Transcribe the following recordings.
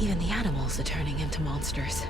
Even the animals are turning into monsters.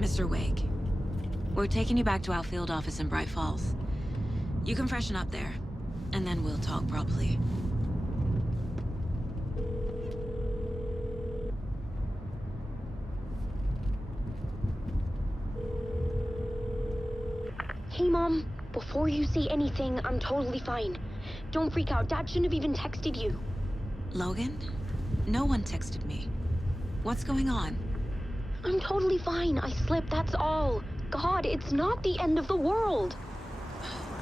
Mr. Wake, we're taking you back to our field office in Bright Falls. You can freshen up there, and then we'll talk properly. Hey, Mom. Before you say anything, I'm totally fine. Don't freak out. Dad shouldn't have even texted you. Logan? No one texted me. What's going on? I'm totally fine. I slipped, that's all. God, it's not the end of the world.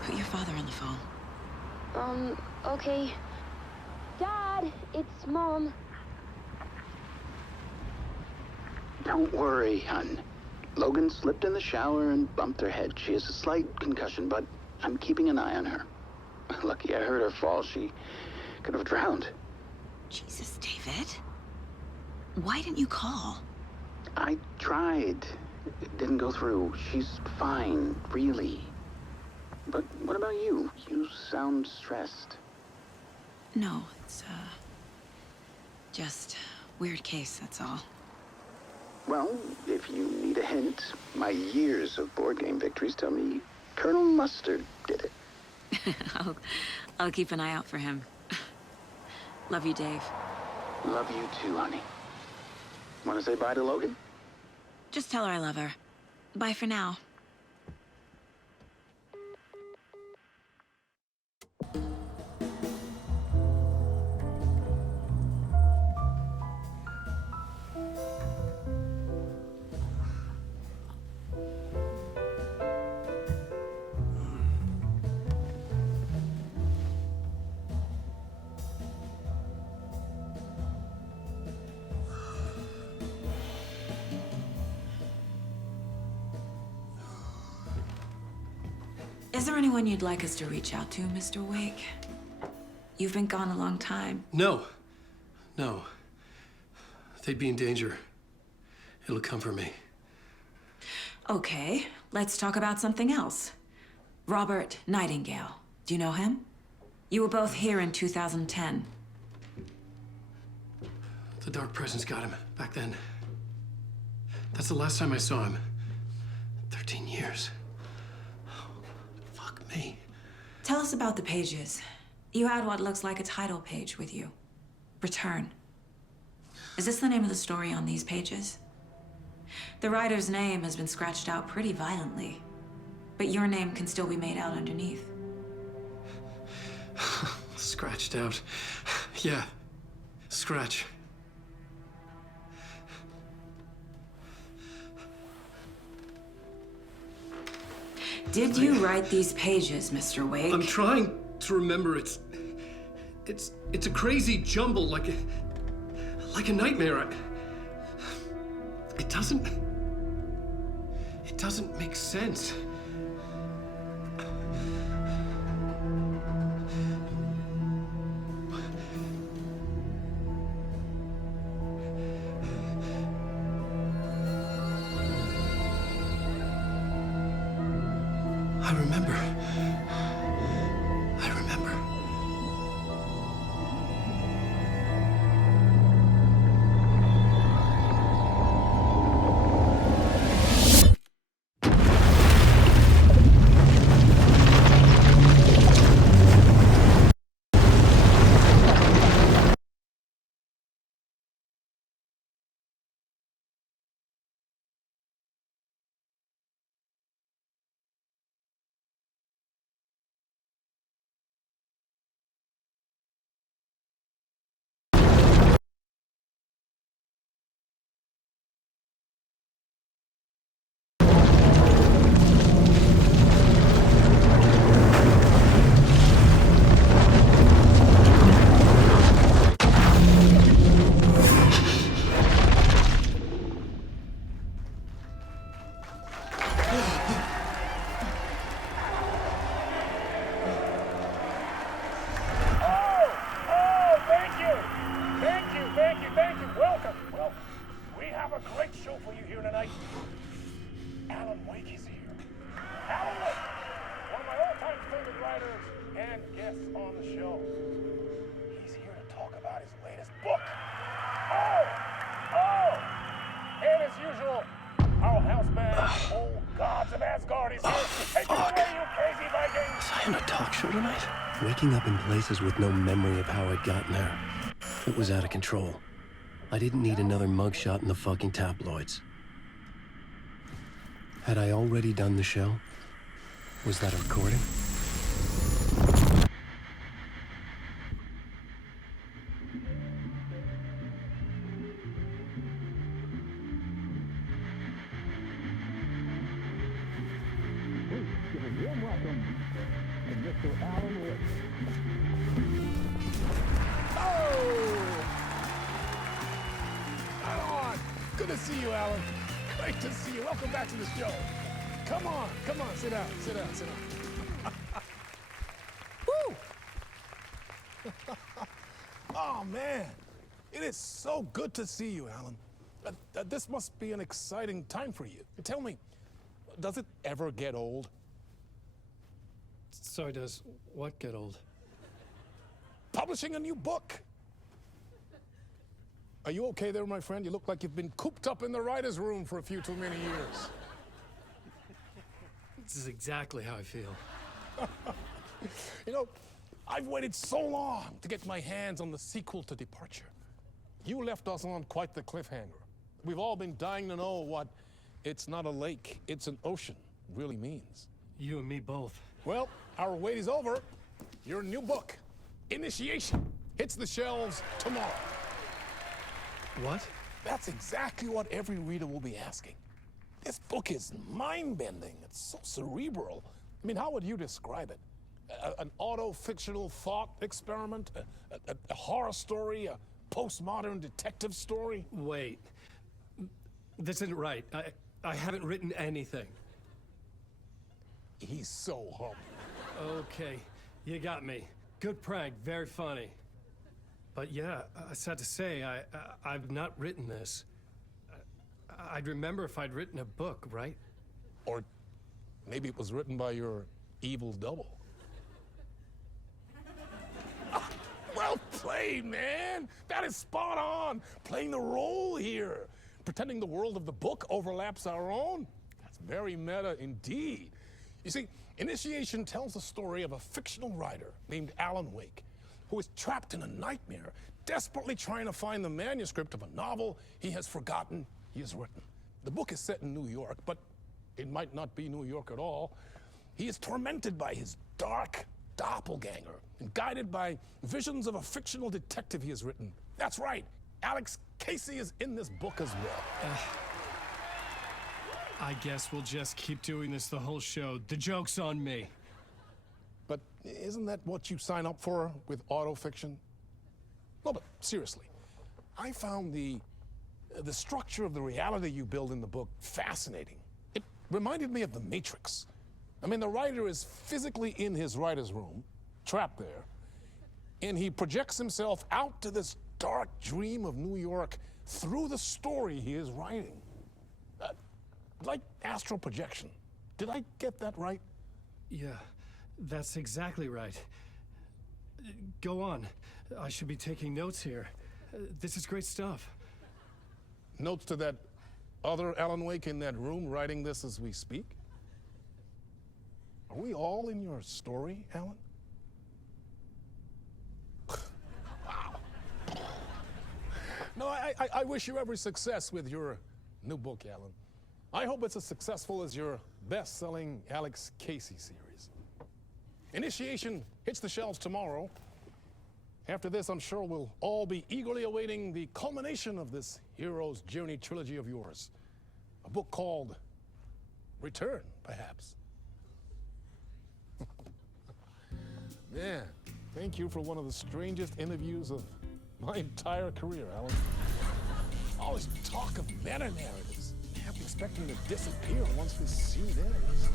Put your father on the phone. Okay. Dad, it's Mom. Don't worry, hon. Logan slipped in the shower and bumped her head. She has a slight concussion, but I'm keeping an eye on her. Lucky I heard her fall. She could have drowned. Jesus, David. Why didn't you call? I tried. It didn't go through. She's fine, really. But what about you? You sound stressed. No, it's, just weird case, that's all. Well, if you need a hint, my years of board game victories tell me Colonel Mustard did it. I'll keep an eye out for him. Love you, Dave. Love you too, honey. Want to say bye to Logan? Just tell her I love her. Bye for now. Is there anyone you'd like us to reach out to, Mr. Wake? You've been gone a long time. No. No. They'd be in danger. It'll come for me. Okay, let's talk about something else. Robert Nightingale. Do you know him? You were both here in 2010. The Dark Presence got him back then. That's the last time I saw him. 13 years. me. Tell us about the pages. You had what looks like a title page with you. Return. Is this the name of the story on these pages? The writer's name has been scratched out pretty violently, but your name can still be made out underneath. Scratched out. Yeah. Scratch. Did you write these pages, Mr. Wake? I'm trying to remember. It's a crazy jumble, like a nightmare. It doesn't make sense. I remember. Waking up in places with no memory of how I'd gotten there. It was out of control. I didn't need another mugshot in the fucking tabloids. Had I already done the show? Was that a recording? Good to see you, Alan. Great to see you. Welcome back to the show. Come on, sit down. Woo! Oh, man. It is so good to see you, Alan. This must be an exciting time for you. Tell me, does it ever get old? Sorry, does what get old? Publishing a new book. Are you okay there, my friend? You look like you've been cooped up in the writer's room for a few too many years. This is exactly how I feel. You know, I've waited so long to get my hands on the sequel to Departure. You left us on quite the cliffhanger. We've all been dying to know what "it's not a lake, it's an ocean" really means. You and me both. Well, our wait is over. Your new book, Initiation, hits the shelves tomorrow. What? That's exactly what every reader will be asking. This book is mind-bending. It's so cerebral. I mean, how would you describe it? An auto-fictional thought experiment? A horror story? A postmodern detective story? Wait. This isn't right. I haven't written anything. He's so humble. Okay, you got me. Good prank, very funny. But yeah, sad to say, I've not written this. I'd remember if I'd written a book, right? Or maybe it was written by your evil double. Well played, man! That is spot on! Playing the role here. Pretending the world of the book overlaps our own. That's very meta indeed. You see, Initiation tells the story of a fictional writer named Alan Wake, who is trapped in a nightmare, desperately trying to find the manuscript of a novel he has forgotten he has written. The book is set in New York, but it might not be New York at all. He is tormented by his dark doppelganger and guided by visions of a fictional detective he has written. That's right, Alex Casey is in this book as well. I guess we'll just keep doing this the whole show. The joke's on me. But isn't that what you sign up for with autofiction? No, but seriously, I found the structure of the reality you build in the book fascinating. It reminded me of The Matrix. I mean, the writer is physically in his writer's room, trapped there, and he projects himself out to this dark dream of New York through the story he is writing. Like astral projection. Did I get that right? Yeah, that's exactly right. Go on. I should be taking notes here. This is great stuff. Notes to that other Alan Wake in that room writing this as we speak? Are we all in your story, Alan? Wow. No, I wish you every success with your new book, Alan. I hope it's as successful as your best-selling Alex Casey series. Initiation hits the shelves tomorrow. After this, I'm sure we'll all be eagerly awaiting the culmination of this hero's journey trilogy of yours. A book called Return, perhaps. Man, thank you for one of the strangest interviews of my entire career, Alan. All this talk of meta-narratives. I'm expecting to disappear once this scene ends.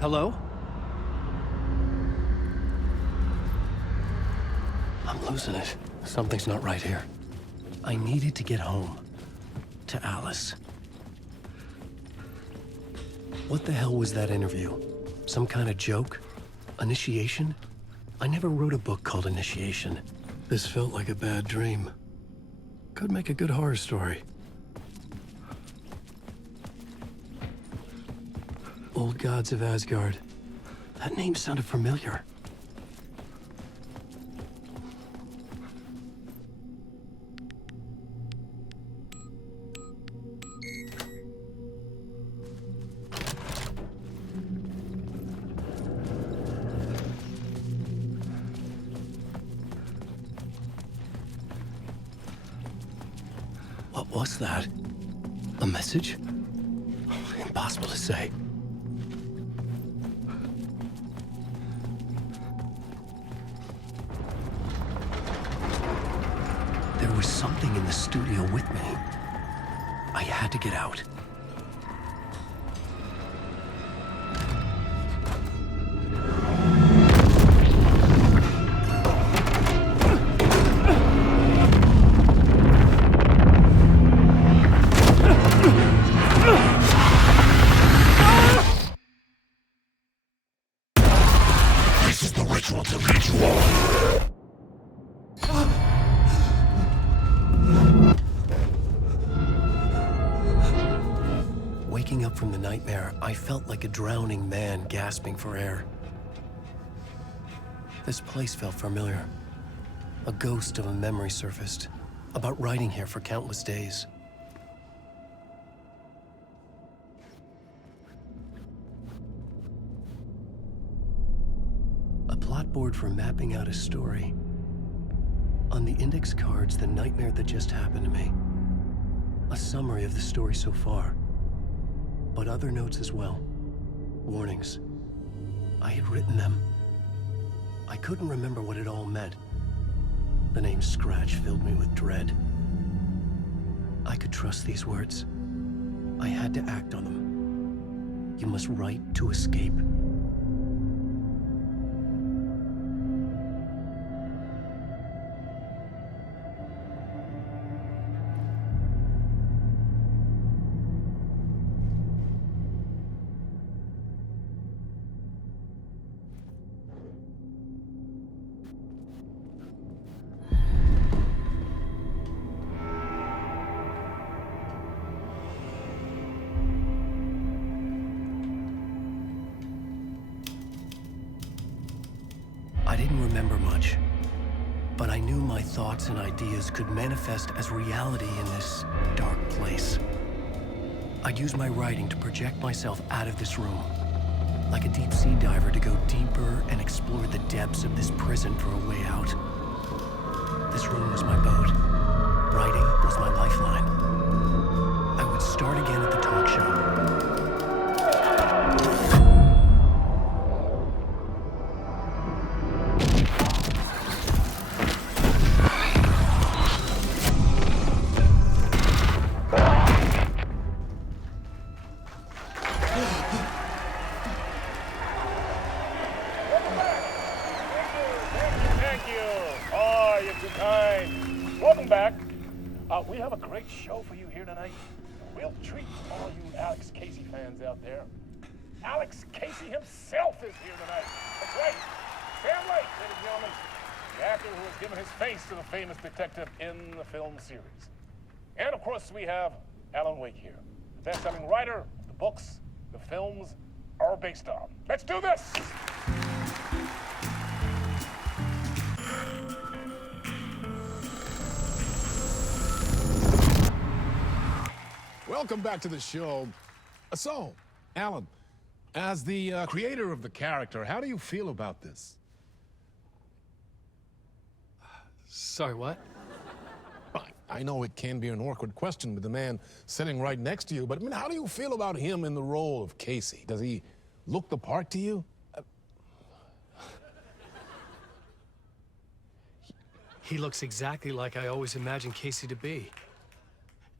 Hello? I'm losing it. Something's not right here. I needed to get home. To Alice. What the hell was that interview? Some kind of joke? Initiation? I never wrote a book called Initiation. This felt like a bad dream. Could make a good horror story. Old Gods of Asgard. That name sounded familiar. What was that? A message? Impossible to say. There was something in the studio with me. I had to get out. This is the ritual to lead you all. Waking up from the nightmare, I felt like a drowning man gasping for air. This place felt familiar. A ghost of a memory surfaced, about writing here for countless days. A plot board for mapping out a story. On the index cards, the nightmare that just happened to me. A summary of the story so far. But other notes as well. Warnings. I had written them. I couldn't remember what it all meant. The name Scratch filled me with dread. I could trust these words. I had to act on them. You must write to escape. I didn't remember much, but I knew my thoughts and ideas could manifest as reality in this dark place. I'd use my writing to project myself out of this room, like a deep-sea diver to go deeper and explore the depths of this prison for a way out. This room was my boat. Writing was my lifeline. I would start again at the talk show. Welcome back. We have a great show for you here tonight. We'll treat all you Alex Casey fans out there. Alex Casey himself is here tonight. That's right. Sam Lake, ladies and gentlemen, the actor who has given his face to the famous detective in the film series. And of course, we have Alan Wake here, the best-selling writer the books the films are based on. Let's do this! Welcome back to the show. So, Alan, as the creator of the character, how do you feel about this? Sorry, what? I know it can be an awkward question with the man sitting right next to you, but I mean, how do you feel about him in the role of Casey? Does he look the part to you? He looks exactly like I always imagined Casey to be.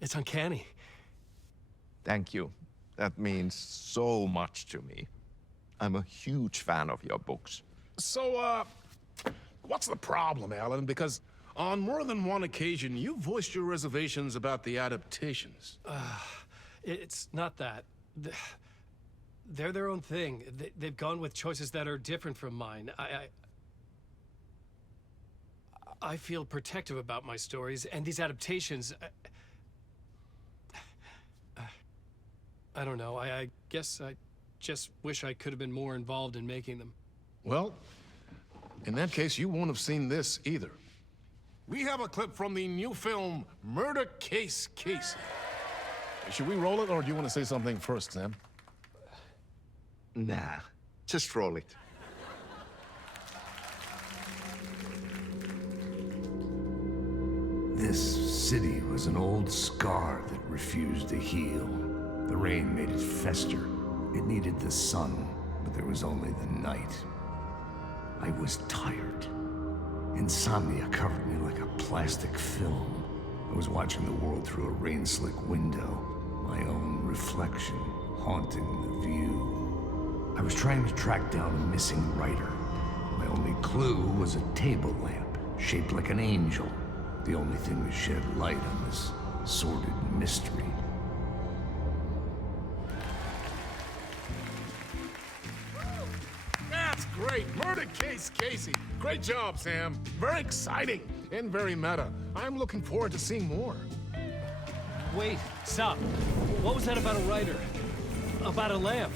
It's uncanny. Thank you. That means so much to me. I'm a huge fan of your books. So, what's the problem, Alan? Because on more than one occasion, you voiced your reservations about the adaptations. It's not that. They're their own thing. They've gone with choices that are different from mine. I feel protective about my stories, and these adaptations... I don't know. I guess I just wish I could have been more involved in making them. Well, in that case, you won't have seen this either. We have a clip from the new film, Murder Case Casey. Should we roll it, or do you want to say something first, Sam? Nah, just roll it. This city was an old scar that refused to heal. The rain made it fester. It needed the sun, but there was only the night. I was tired. Insomnia covered me like a plastic film. I was watching the world through a rain-slick window, my own reflection haunting the view. I was trying to track down a missing writer. My only clue was a table lamp, shaped like an angel. The only thing that shed light on this sordid mystery. That's great! Murder Case Casey! Great job, Sam. Very exciting and very meta. I'm looking forward to seeing more. Wait, stop. What was that about a writer? About a lamp?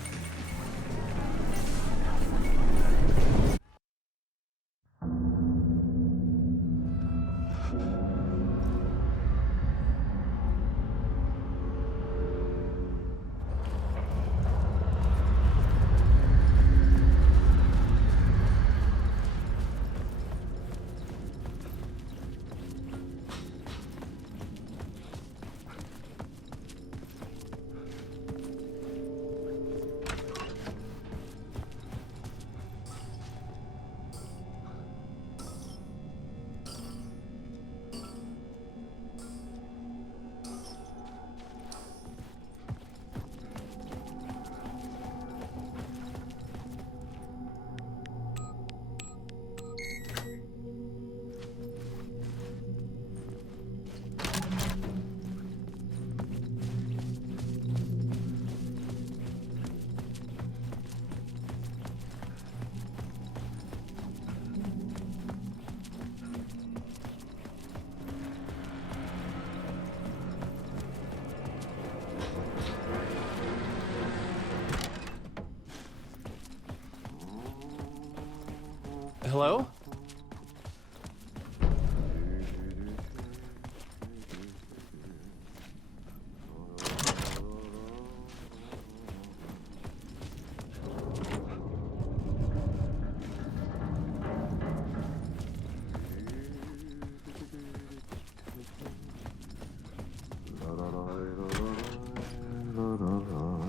Hello?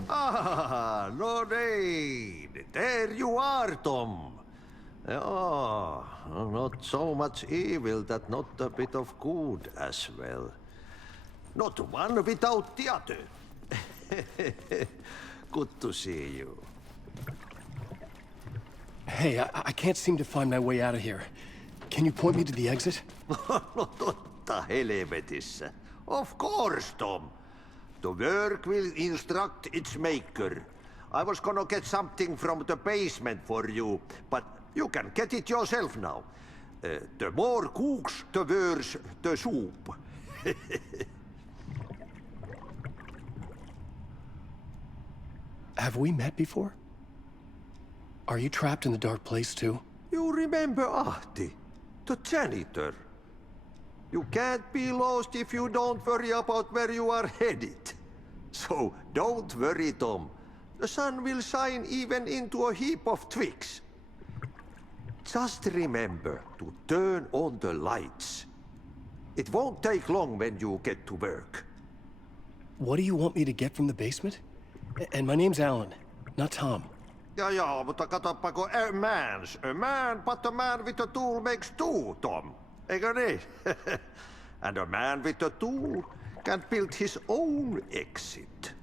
Ah, Lorraine! There you are, Tom. Oh, not so much evil that not a bit of good as well. Not one without the other. Good to see you. Hey, I can't seem to find my way out of here. Can you point me to the exit? No totta helvetissä. Of course, Tom. The work will instruct its maker. I was gonna get something from the basement for you, but you can get it yourself now. The more cooks, the worse the soup. Have we met before? Are you trapped in the dark place too? You remember Ahti, the janitor. You can't be lost if you don't worry about where you are headed. So don't worry, Tom. The sun will shine even into a heap of twigs. Just remember to turn on the lights. It won't take long when you get to work. What do you want me to get from the basement? And my name's Alan, not Tom. Ja, mutta katoppa kun a man, but a man with a tool makes two, Tom. Eikö niin? And a man with a tool can build his own exit.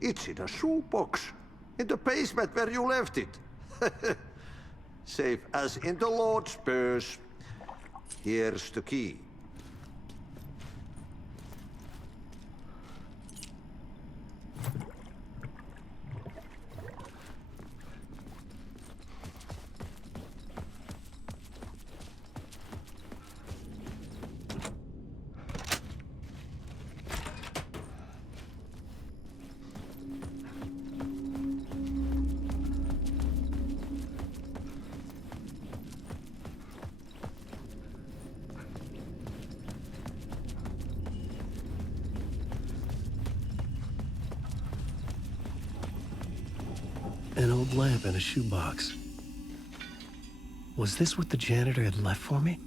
It's in a shoebox, in the basement where you left it. Safe as in the Lord's purse. Here's the key. An old lamp in a shoebox. Was this what the janitor had left for me?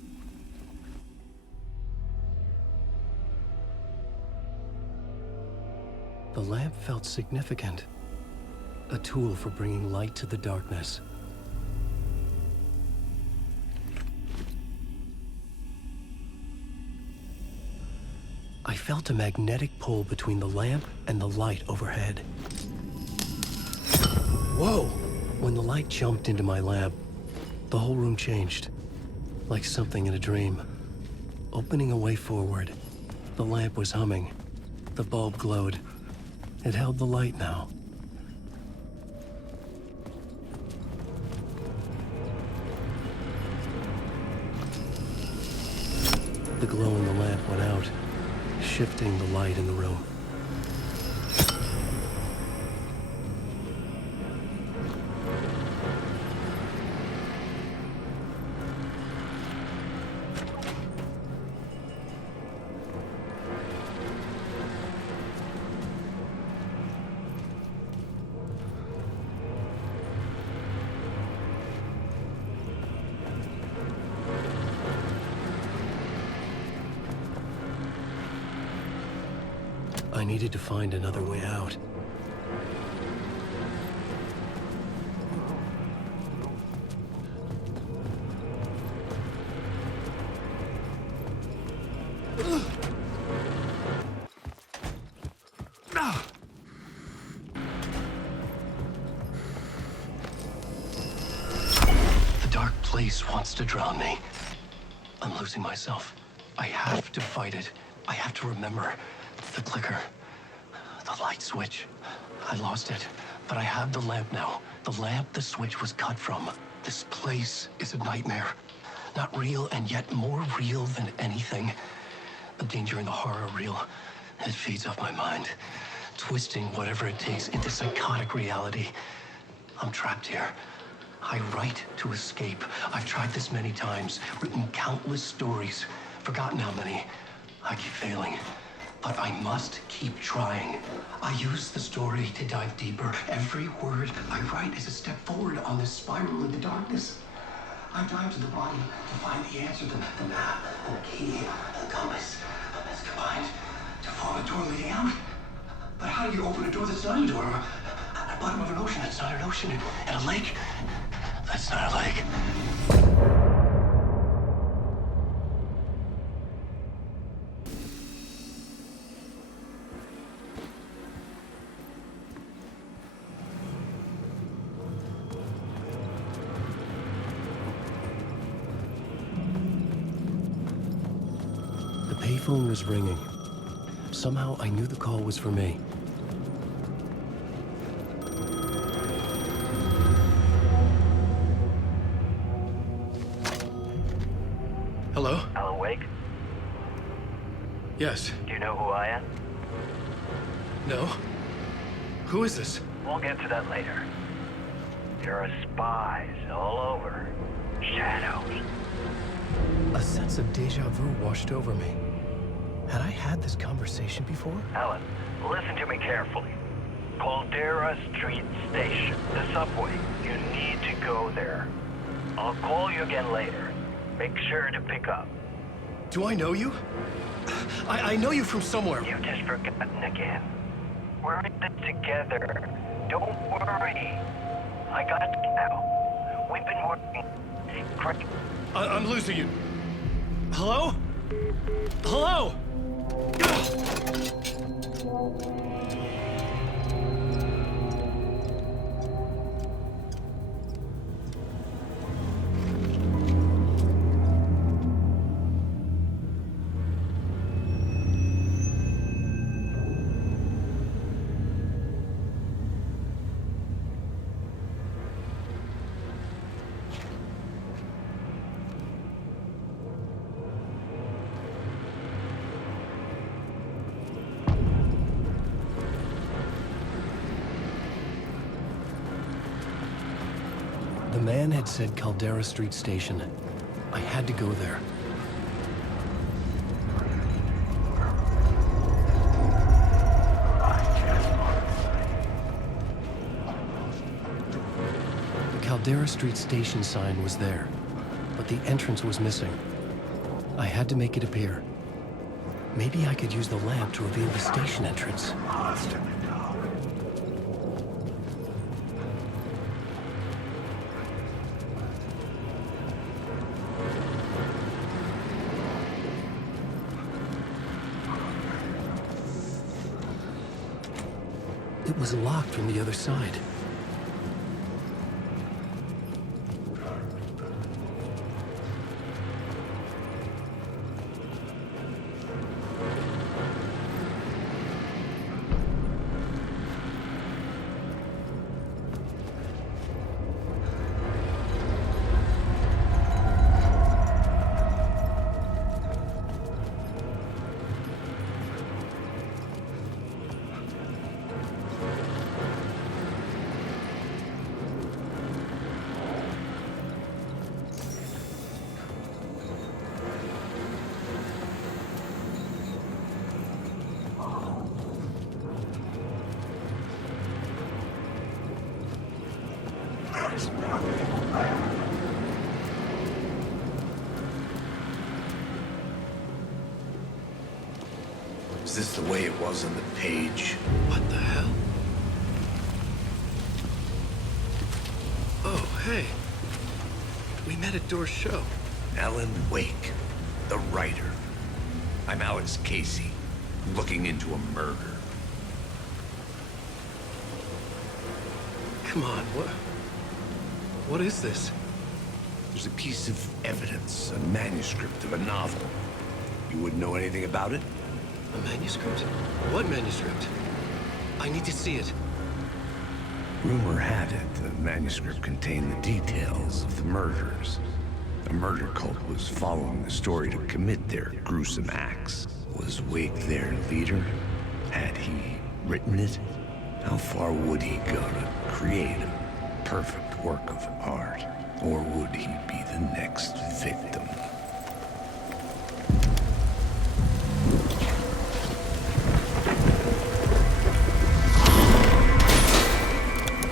The lamp felt significant. A tool for bringing light to the darkness. I felt a magnetic pull between the lamp and the light overhead. Whoa! When the light jumped into my lamp, the whole room changed, like something in a dream. Opening a way forward, the lamp was humming. The bulb glowed. It held the light now. The glow in the lamp went out, shifting the light in the room. I needed to find another way out. The dark place wants to drown me. I'm losing myself. I have to fight it. I have to remember. The clicker. The light switch. I lost it, but I have the lamp now. The lamp the switch was cut from. This place is a nightmare. Not real, and yet more real than anything. The danger and the horror real. It feeds off my mind, twisting whatever it takes into psychotic reality. I'm trapped here. I write to escape. I've tried this many times, written countless stories, forgotten how many. I keep failing, but I must keep trying. I use the story to dive deeper. Every word I write is a step forward on this spiral into darkness. I dive to the bottom to find the answer, the map, the key, the compass. It's combined to form a door leading out. But how do you open a door that's not a door? At the bottom of an ocean that's not an ocean, and a lake that's not a lake. The payphone was ringing. Somehow I knew the call was for me. Hello? Alan Wake? Yes. Do you know who I am? No? Who is this? We'll get to that later. There are spies all over. Shadows. A sense of deja vu washed over me. Had I had this conversation before? Alan, listen to me carefully. Caldera Street Station, the subway. You need to go there. I'll call you again later. Make sure to pick up. Do I know you? I know you from somewhere. You've just forgotten again. We're in this together. Don't worry. I got you now. We've been working. Great. I'm losing you. Hello? Hello? The man had said Caldera Street Station. I had to go there. The Caldera Street Station sign was there, but the entrance was missing. I had to make it appear. Maybe I could use the lamp to reveal the station entrance. It was locked from the other side. Is this the way it was on the page? What the hell? Oh, hey. We met at Door's show. Alan Wake, the writer. I'm Alex Casey, looking into a murder. Come on, what is this? There's a piece of evidence, a manuscript of a novel. You wouldn't know anything about it? A manuscript? What manuscript? I need to see it. Rumor had it the manuscript contained the details of the murders. A murder cult was following the story to commit their gruesome acts. Was Wake their leader? Had he written it? How far would he go to create a perfect work of art? Or would he be the next victim?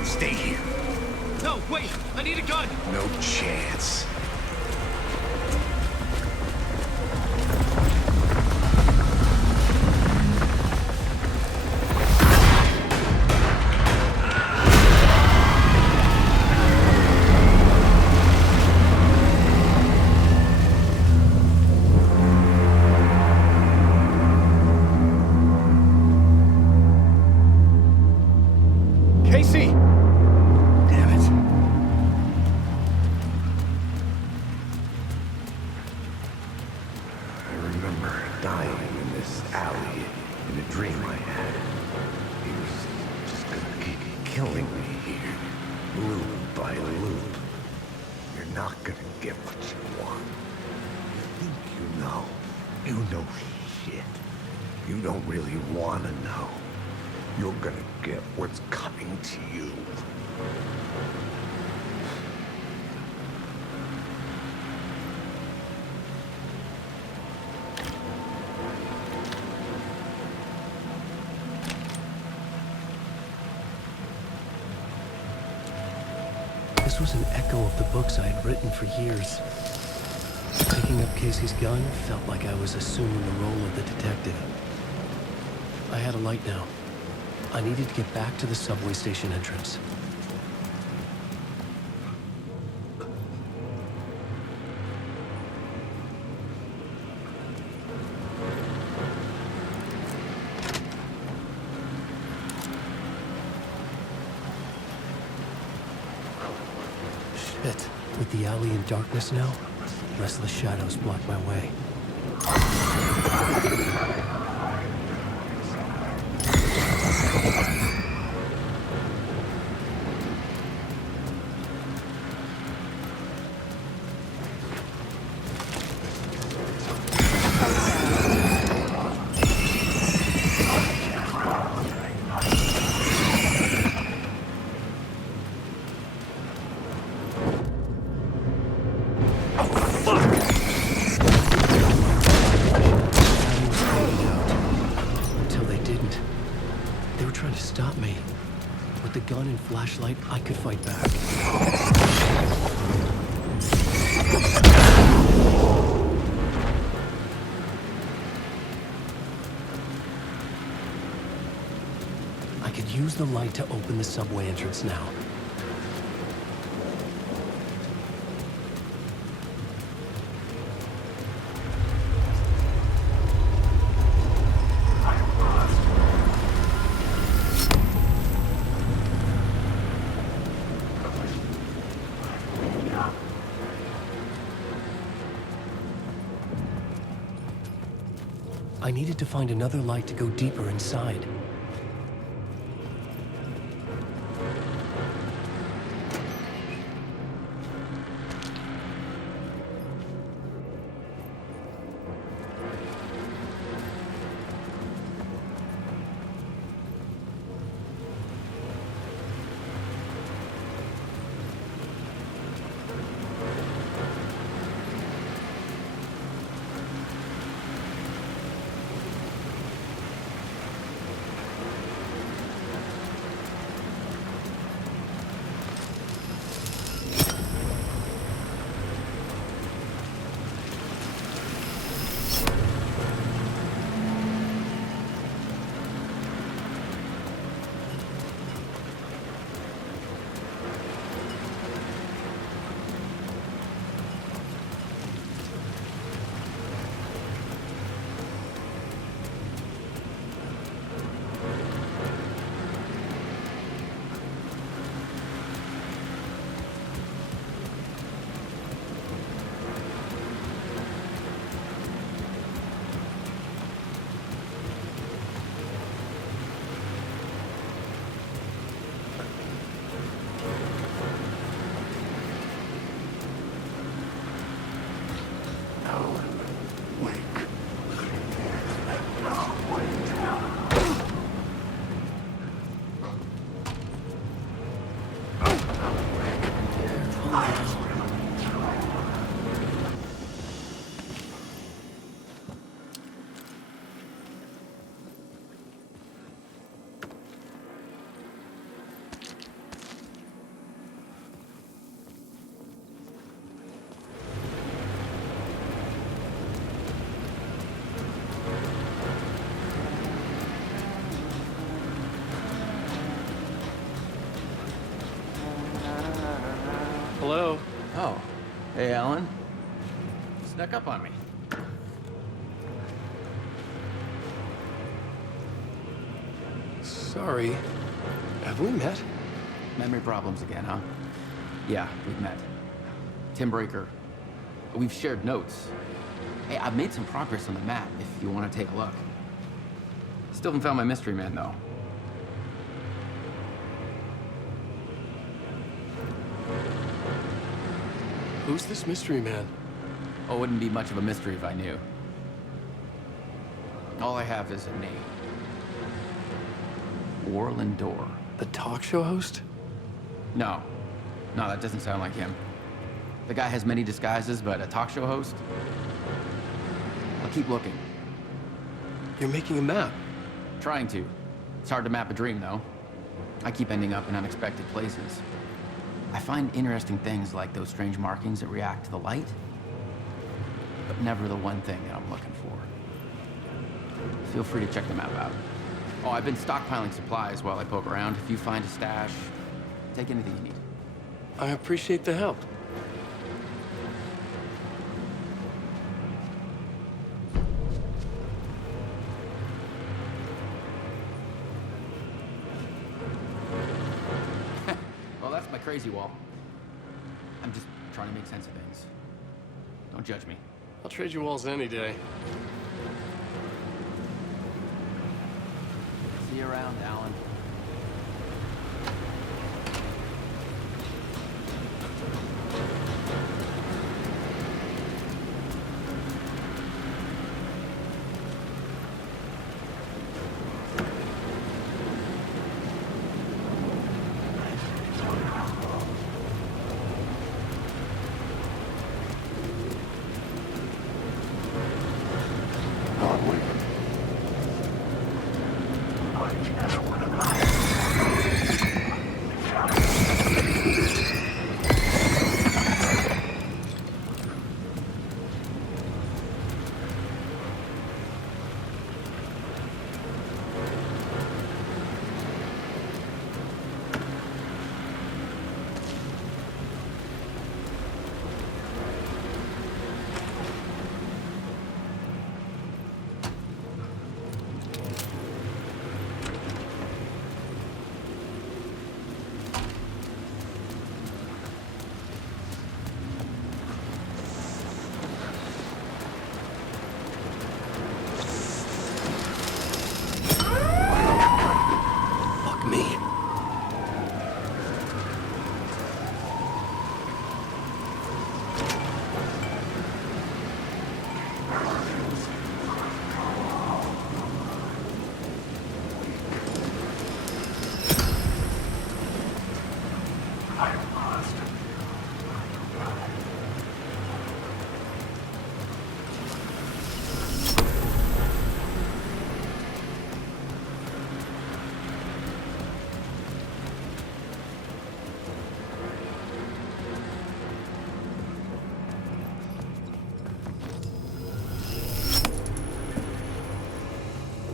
Stay here. No, wait! I need a gun! No chance. Casey! Damn it. I remember dying in this alley in a dream I had. He was just gonna keep killing me here, loop by loop. You're not gonna get what you want. You think you know. You know shit. You don't really wanna know. You're gonna get what's coming to you. This was an echo of the books I had written for years. Picking up Casey's gun felt like I was assuming the role of the detective. I had a light now. I needed to get back to the subway station entrance. Shit. With the alley in darkness now, restless shadows block my way. Flashlight, I could fight back. I could use the light to open the subway entrance now. I needed to find another light to go deeper inside. Hey, Alan. Snuck up on me. Sorry. Have we met? Memory problems again, huh? Yeah, we've met. Tim Breaker. We've shared notes. Hey, I've made some progress on the map if you want to take a look. Still haven't found my mystery man, though. Who's this mystery man? Oh, it wouldn't be much of a mystery if I knew. All I have is a name. Warland Door. The talk show host? No. No, that doesn't sound like him. The guy has many disguises, but a talk show host? I'll keep looking. You're making a map. Trying to. It's hard to map a dream, though. I keep ending up in unexpected places. I find interesting things like those strange markings that react to the light, but never the one thing that I'm looking for. Feel free to check the map out. Oh, I've been stockpiling supplies while I poke around. If you find a stash, take anything you need. I appreciate the help. Well, that's my crazy wall. I'm just trying to make sense of things. Don't judge me. I'll trade you walls any day. See you around, Alan.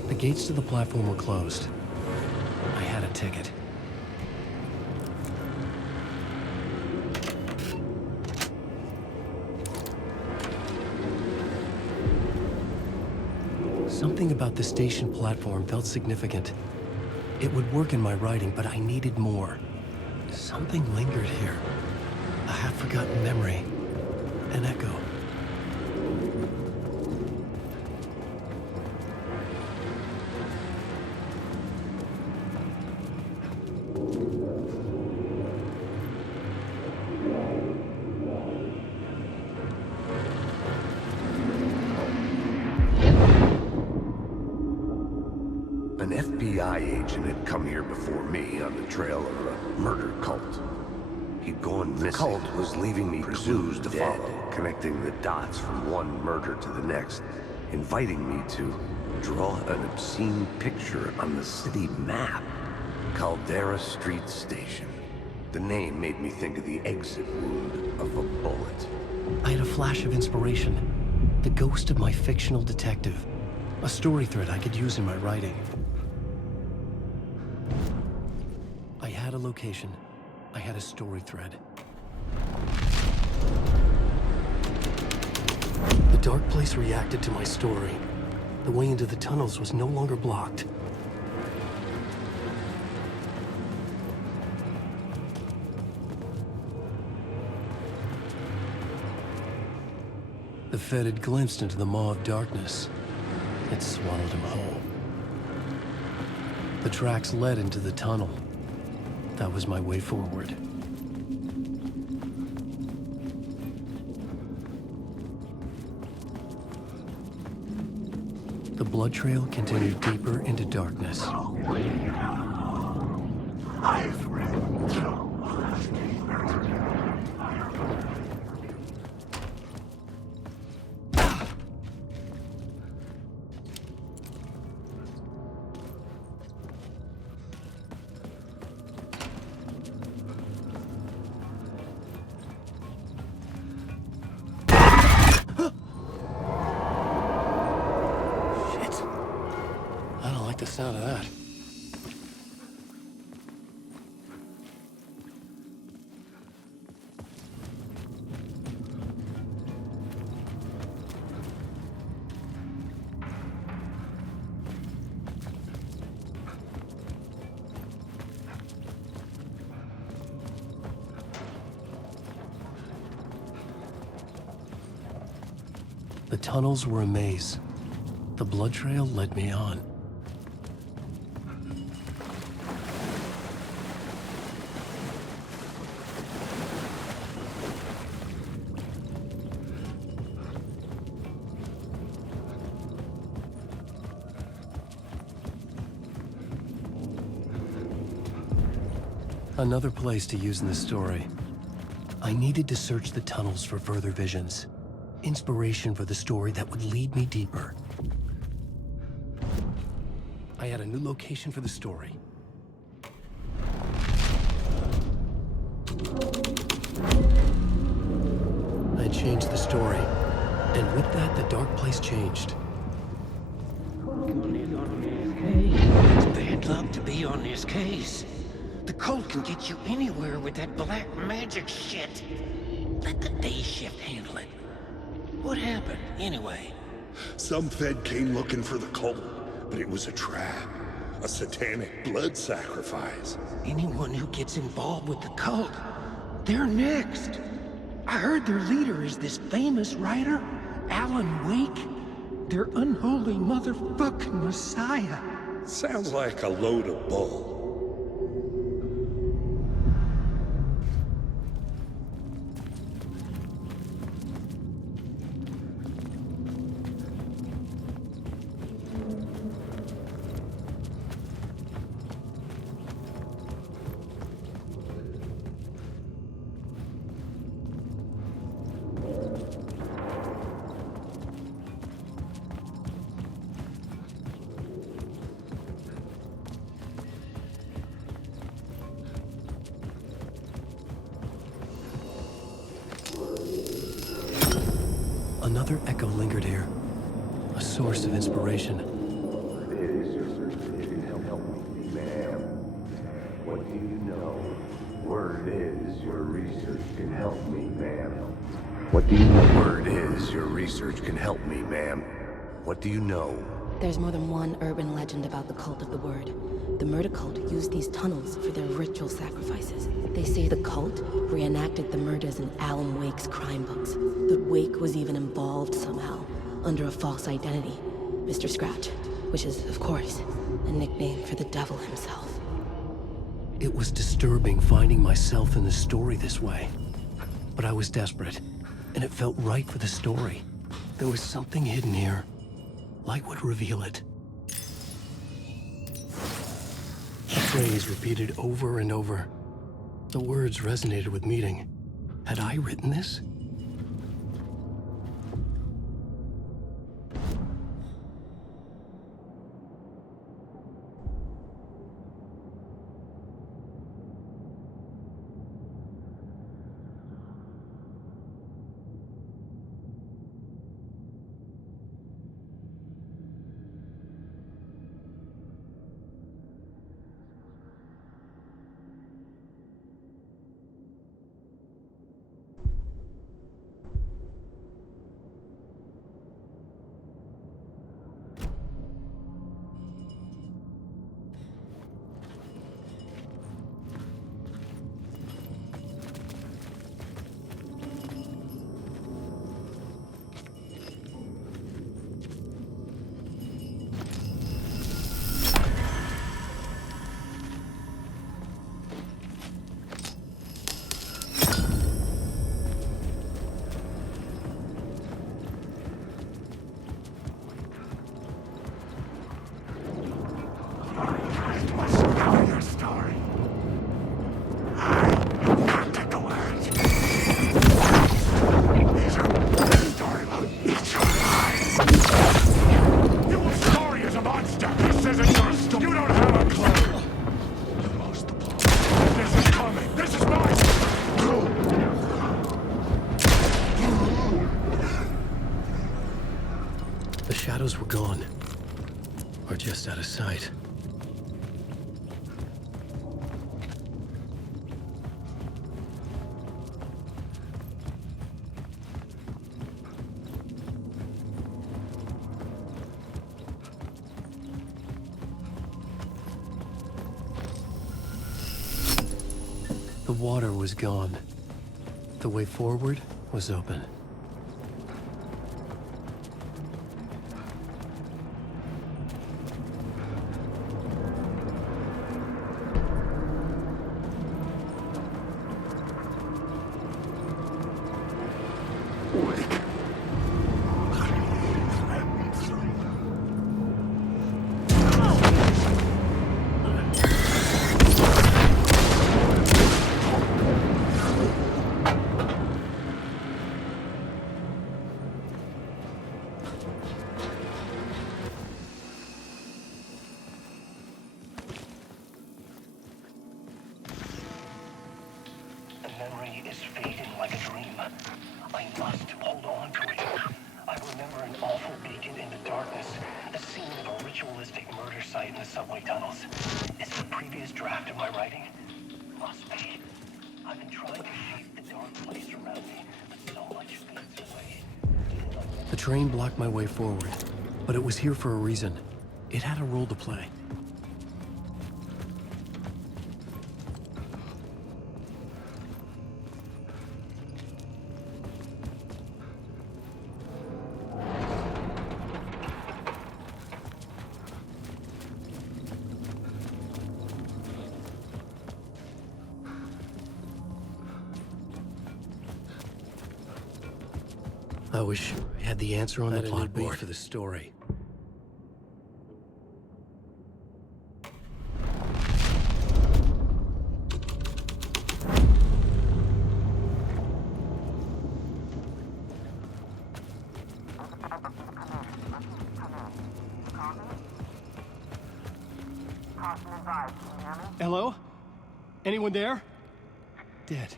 The gates to the platform were closed. I had a ticket. Something about the station platform felt significant. It would work in my writing, but I needed more. Something lingered here. A half-forgotten memory. An echo. An FBI agent had come here before me on the trail of a murder cult. He'd gone missing. The cult was leaving me clues to follow, connecting the dots from one murder to the next, inviting me to draw an obscene picture on the city map. Caldera Street Station. The name made me think of the exit wound of a bullet. I had a flash of inspiration. The ghost of my fictional detective. A story thread I could use in my writing. I had a location. I had a story thread. dark place reacted to my story. The way into the tunnels was no longer blocked. The Fed had glimpsed into the maw of darkness. It swallowed him whole. The tracks led into the tunnel. That was my way forward. The blood trail continued deeper into darkness. I don't like the sound of that. The tunnels were a maze. The blood trail led me on. Another place to use in the story. I needed to search the tunnels for further visions. Inspiration for the story that would lead me deeper. I had a new location for the story. I changed the story, and with that, the dark place changed. It's bad luck to be on this case. The cult can get you anywhere with that black magic shit. Let the day shift handle it. What happened, anyway? Some Fed came looking for the cult, but it was a trap. A satanic blood sacrifice. Anyone who gets involved with the cult, they're next. I heard their leader is this famous writer, Alan Wake. Their unholy motherfucking messiah. Sounds like a load of bull. Another echo lingered here, a source of inspiration. What do you know? Word is your research can help me, ma'am. What do you know? Word is your research can help me, ma'am. What do you know? There's more than one urban legend about the cult of the word. The murder cult used these tunnels for their ritual sacrifices. They say the cult reenacted the murders in Alan Wake's crime books. That Wake was even involved somehow, under a false identity. Mr. Scratch, which is, of course, a nickname for the devil himself. It was disturbing finding myself in the story this way. But I was desperate, and it felt right for the story. There was something hidden here. Light would reveal it. The phrase repeated over and over. The words resonated with meaning. Had I written this? shadows were gone. Or just out of sight. The water was gone. The way forward was open. The memory is fading like a dream. I must hold on to it. I remember an awful beacon in the darkness, the scene of a ritualistic murder site in the subway tunnels. Is it a previous draft of my writing? Must be. I've been trying to shape the dark place around me, but so much fades away. The train blocked my way forward, but it was here for a reason. It had a role to play. I was sure I had the answer on the plot board for the story. Hello? Anyone there? Dead.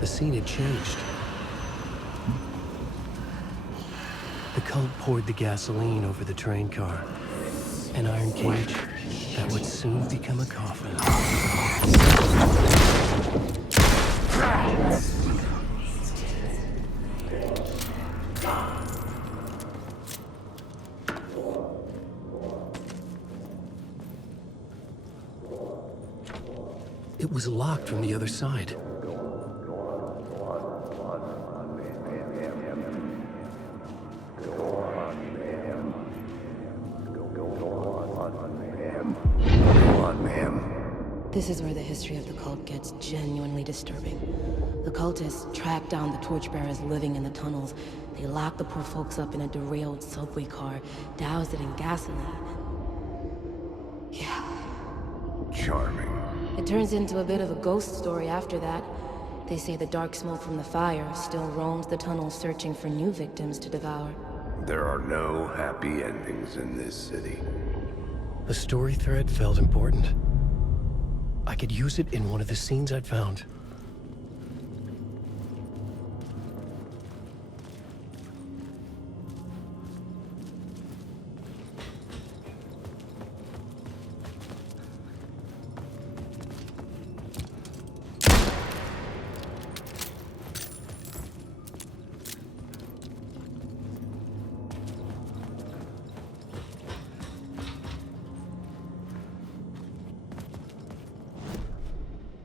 The scene had changed. The cult poured the gasoline over the train car. An iron cage that would soon become a coffin. It was locked from the other side. This is where the history of the cult gets genuinely disturbing. The cultists tracked down the torchbearers living in the tunnels. They locked the poor folks up in a derailed subway car, doused it in gasoline. Yeah. Charming. It turns into a bit of a ghost story after that. They say the dark smoke from the fire still roams the tunnels searching for new victims to devour. There are no happy endings in this city. The story thread felt important. I could use it in one of the scenes I'd found.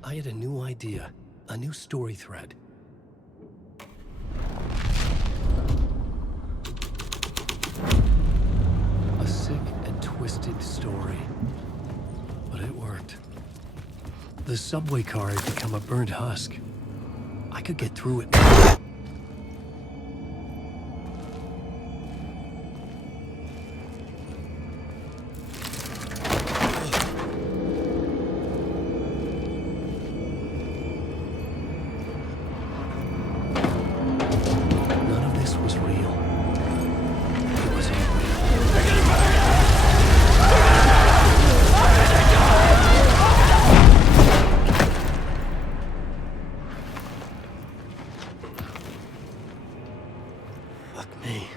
I had a new idea, a new story thread. A sick and twisted story. But it worked. The subway car had become a burnt husk. I could get through it. None of this was real. It was all real. Fuck me.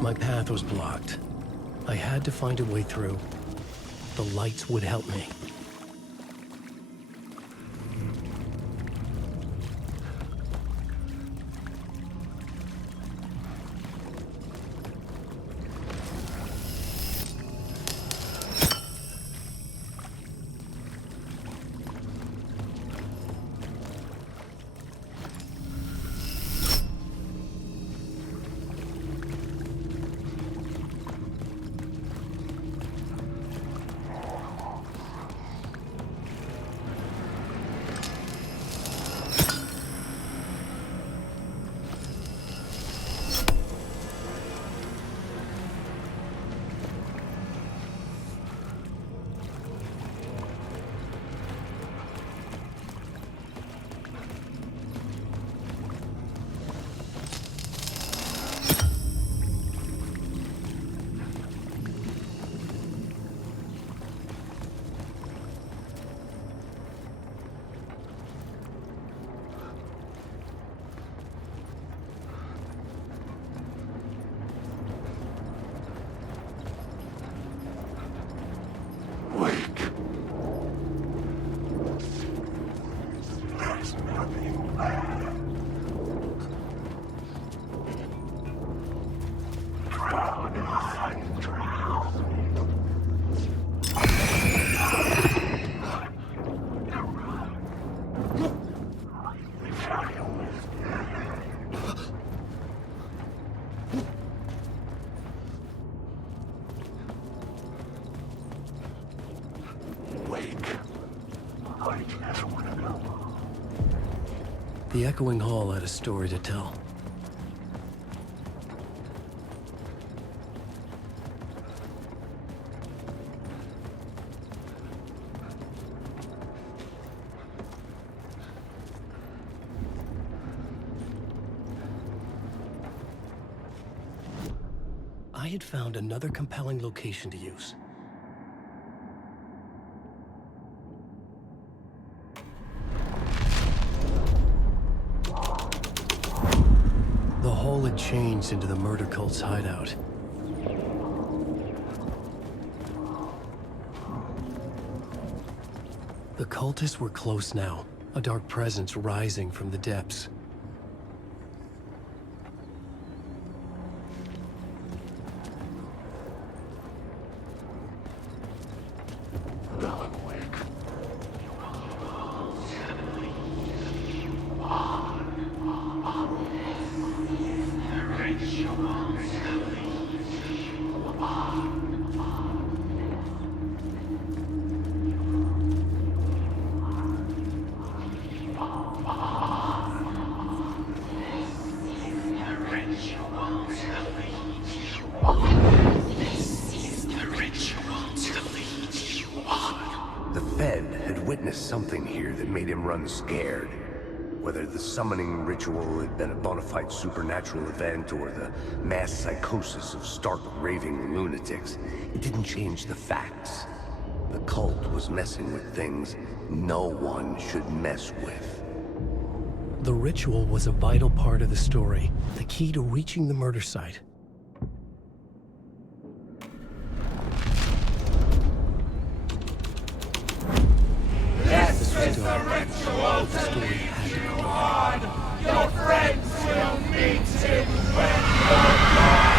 My path was blocked. I had to find a way through. The lights would help me. The echoing hall had a story to tell. I had found another compelling location to use. The hole had changed into the murder cult's hideout. The cultists were close now, a dark presence rising from the depths. Something here that made him run scared. Whether the summoning ritual had been a bona fide supernatural event or the mass psychosis of stark raving lunatics, it didn't change the facts. The cult was messing with things no one should mess with. The ritual was a vital part of the story, the key to reaching the murder site. This is the ritual to lead you on. Your friends will meet him when you're gone.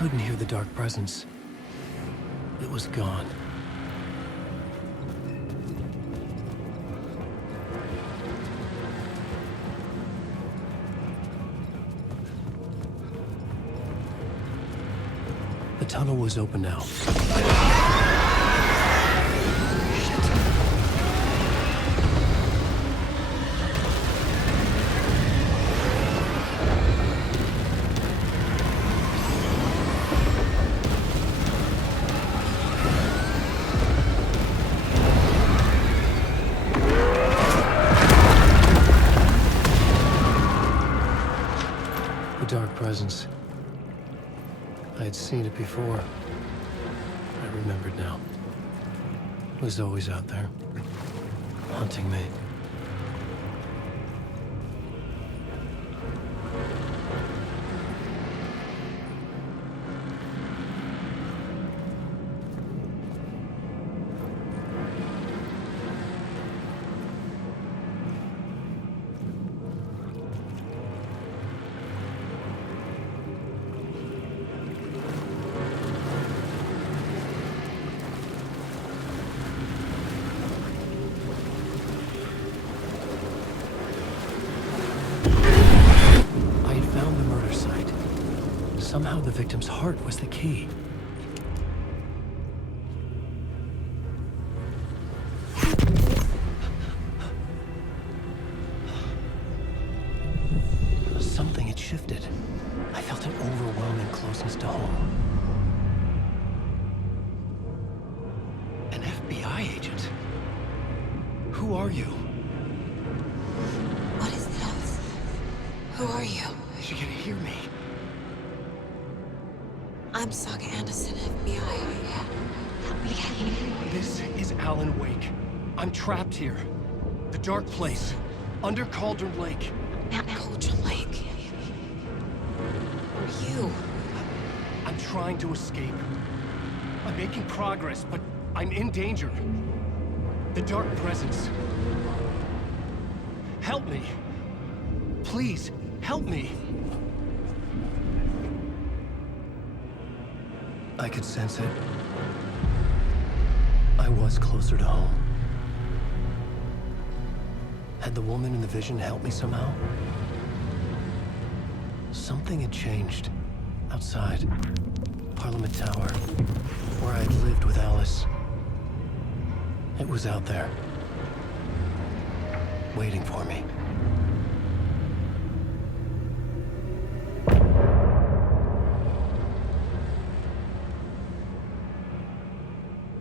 couldn't hear the dark presence. It was gone. The tunnel was open now. Dark presence. I had seen it before. I remembered now. It was always out there, hunting me. Somehow the victim's heart was the key. Something had shifted. I felt an overwhelming closeness to home. An FBI agent? Who are you? What is this? Who are you? She can hear me. I'm Saga Anderson, FBI. This is Alan Wake. I'm trapped here. The dark place. Under Cauldron Lake. Cauldron Lake? Who are you? I'm trying to escape. I'm making progress, but I'm in danger. The dark presence. Help me. Please, help me. I could sense it. I was closer to home. Had the woman in the vision helped me somehow? Something had changed. Outside. Parliament Tower. Where I had lived with Alice. It was out there. Waiting for me.